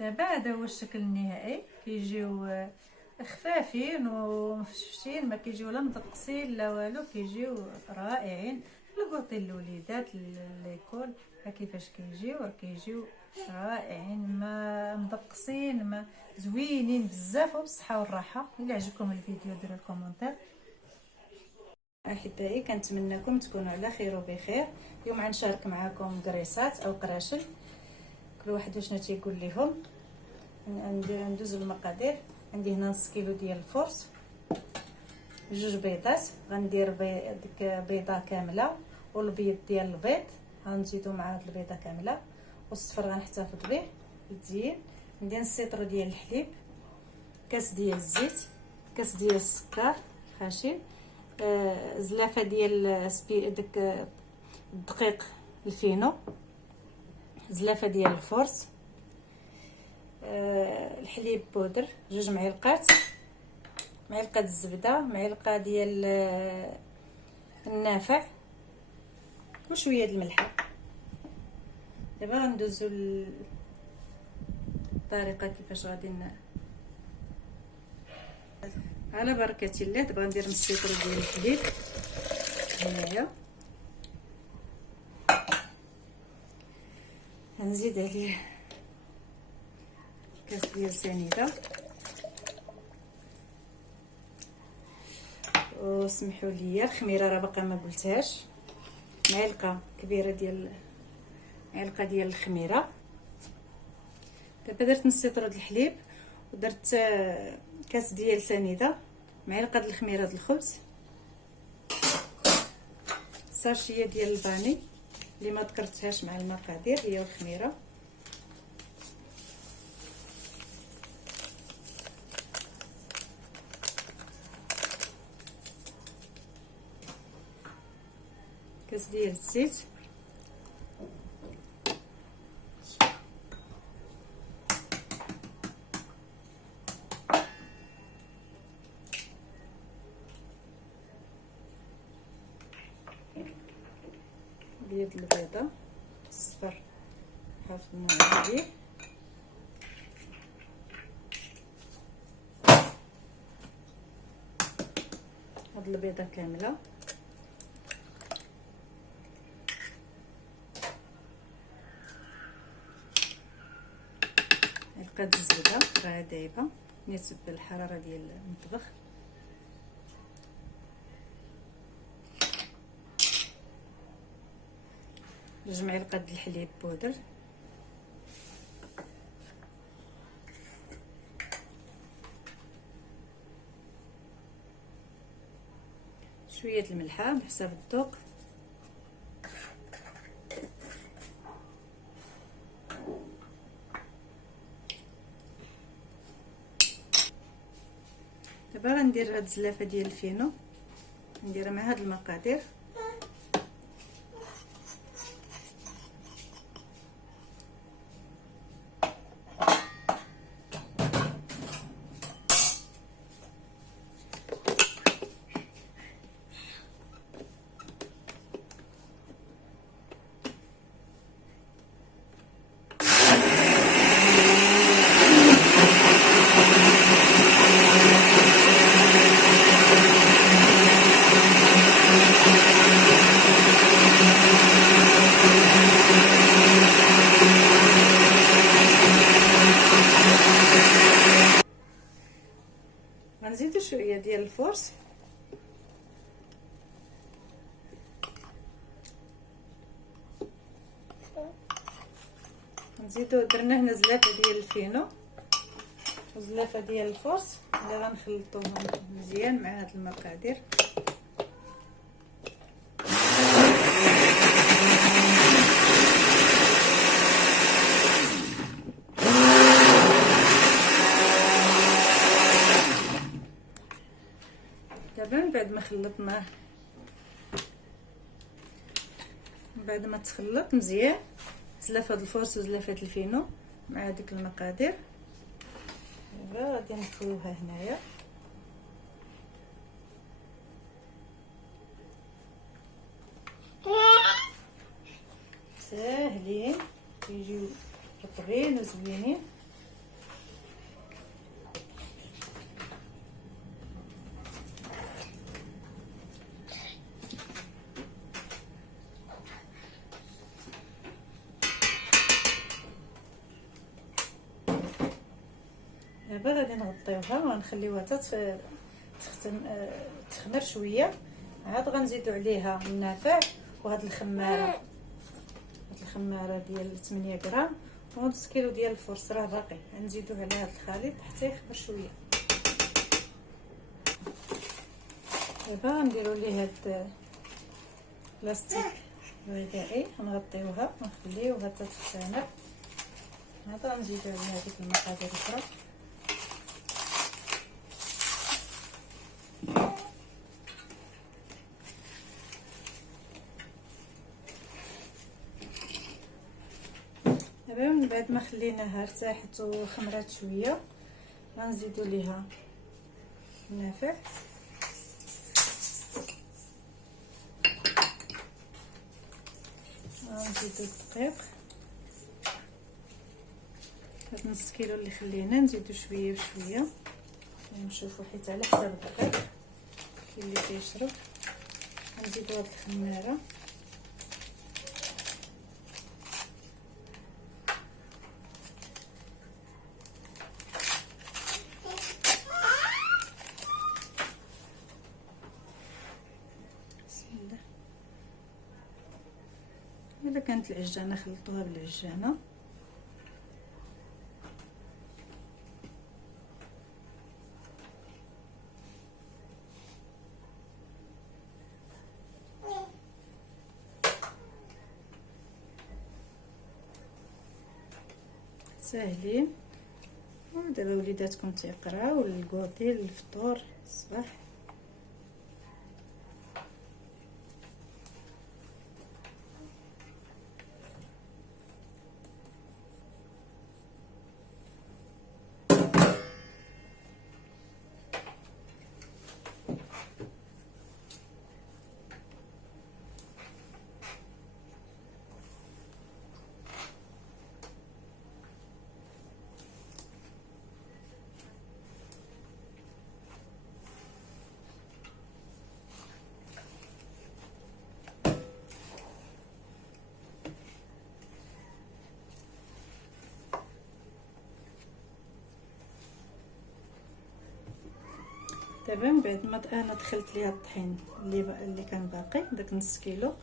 دابا هذا هو الشكل النهائي. كيجيو خفافين ومفشفشين، ما كيجيو لا مدقسين لا والو، كيجيو رائعين. الكوطي الوليدات ليكول ها كيفاش كيجيو رائعين، ما مدقسين، ما زوينين بزاف وبالصحه والراحه. الا عجبكم الفيديو ديروا الكومونتير. احبائي كنتمنىكم تكونوا على خير وبخير. اليوم غنشارك معكم قريصات او قراشل، كل واحد شنو تيقول لهم. ندوز المقادير. عندي هنا نص كيلو ديال الفرص، جوج بيضات، غندير ديك بيضه كامله والبيض ديال البيض غنزيدو مع هاد البيضه كامله، والصفر غنحتفظ به للتزيين. عندي نص لتر ديال الحليب، كاس ديال الزيت، كاس ديال السكر خاشن، زلافه ديال داك الدقيق الفينو، زلافه ديال الفرص، الحليب بودر، جوج معلقات، معلقه الزبده، معلقه ديال النافع، وشويه د الملح. دابا غندوزو الطريقه كيفاش غادي على بركه الله. دابا غندير نص لتر ديال الحليب هنايا، غنزيد عليه كاس ديال سنيده، وسمحوا لي الخميره راه باقا ما قلتهاش، معلقه كبيره ديال الخميره. دابا درت نص لتر د الحليب، ودرت كاس ديال سنيده، معلقه د الخميره د الخبز، ساشيه ديال الباني اللي ما ذكرتهاش مع المقادير هي الخميره، كاس ديال الزيت، بيض البيضه، الصفر حافظنا عليه، هاد البيضه كامله، معلقه الزبده راه دايبه نسب الحراره ديال المطبخ، جوج معلقه د الحليب بودر، شويه الملح بحساب الذوق، دابا غندير هاد الزلافه ديال الفينو، نديرها مع هاد المقادير، غنزيدو شويه ديال الفرص، نزيدو درنا هنا زلافه ديال الفينو وزلافه ديال الفرص اللي غنخلطوهم مزيان مع هاد المقادير. دابا من بعد ما خلطناه، من بعد ما تخلط مزيان زلافه الفرص وزلافه الفينو مع ديك المقادير، دابا غادي نخويوها هنايا. ساهلين كيجيو رطبين وزوينين. دابا غادي نغطيوها ونخليوها حتى تخمر شويه. عاد غنزيدو عليها النافع وهاد الخماره، ديال 8 غرام ونص كيلو ديال الفرص راه باقي. غنزيدو على هاد الخليط حتى يخمر شويه. دابا غنديرو ليه هاد بلاستيك غذائي غنغطيوها ونخليوها حتى تخمر. عاد غنزيدو عليها ديك المقادير الاخرى. دابا من بعد ما خليناها ارتاحت وخمرات شويه غنزيدو ليها النافع غنزيدو الدقيق. هاد نص كيلو اللي خلينا نزيدو شويه بشويه نشوفو حيت على حساب الدقيق كاين اللي كيشرب. غنزيدو هاد الخماره الا كانت العجانه خلطوها بالعجانه. ساهلين. ودابا وليداتكم تيقراو الكوطي الفطور الصباح. دابا من بعد ما انا دخلت ليها الطحين اللي كان باقي داك نص كيلو.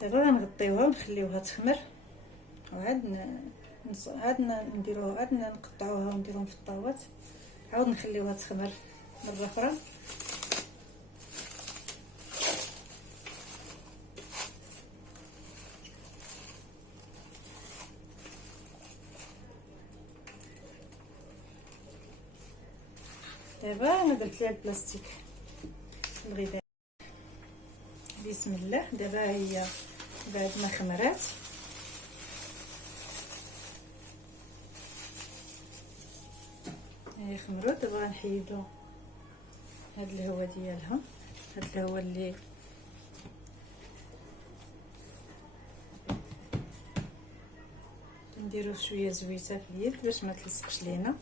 دابا غنغطيوها ونخليوها تخمر وعاد نديروها عاد نقطعوها ونديروهم في الطاوات. عاود نخليوها تخمر مره اخرى. دابا انا درت ليها البلاستيك الغذائي. بسم الله. دابا هي بعد ما خمرات هي خمروا. دابا غنحيدو هاد الهواء ديالها، هاد الهواء اللي نديرو شويه زويته في اليد باش ما تلصقش لينا.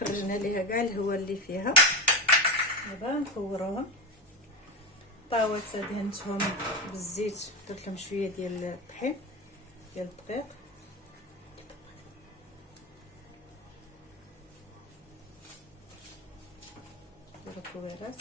خرجنا ليها كاع الهواء اللي فيها. دابا نكوروهم. طاوات دهنتهم بالزيت، درت لهم شويه ديال الطحين ديال الدقيق. نديرو كويرات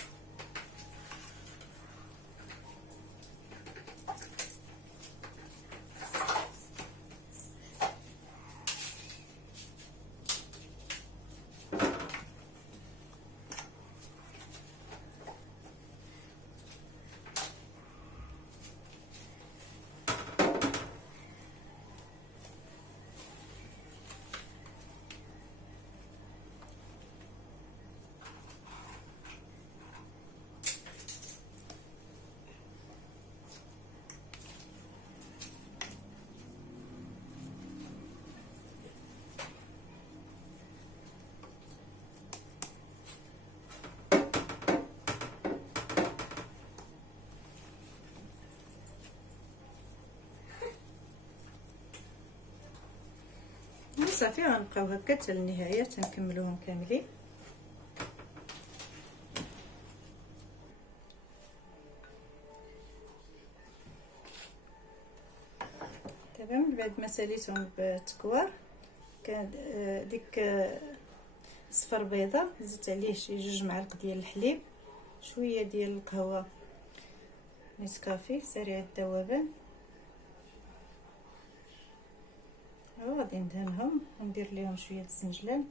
وصافي غنبقاو هكا حتى للنهايه تنكملوهم كاملين. دابا من بعد ما ساليتهم بالتكوار كان ديك صفر بيضه زدت عليه شي 2 معالق ديال الحليب، شويه ديال القهوه نسكافي سريع الذوبان، وغادي ندهنهم وندير ليهم شويه السنجلان.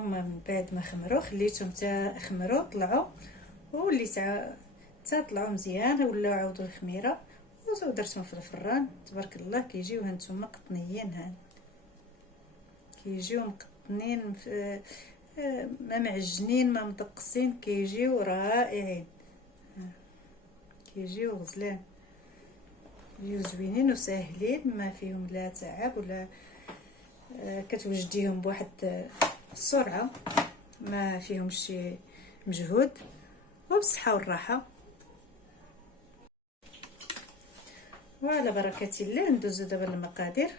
من بعد ما خمروا خليتهم حتى خمروا طلعوا وليت حتى طلعوا مزيان ولاو عاودوا الخميره ودرتهم في الفران. تبارك الله كيجيو هانتوما قطنيين، ها كيجيو مقطنين ما معجنين ما مدقسين، كيجيو رائعين، كيجيو غزلان، كيجيو زوينين وساهلين ما فيهم لا تعب ولا كتوجديهم بواحد السرعه، ما فيهم شي مجهود، وبالصحه والراحه. وعلى بركه الله ندوزو دابا للمقادير.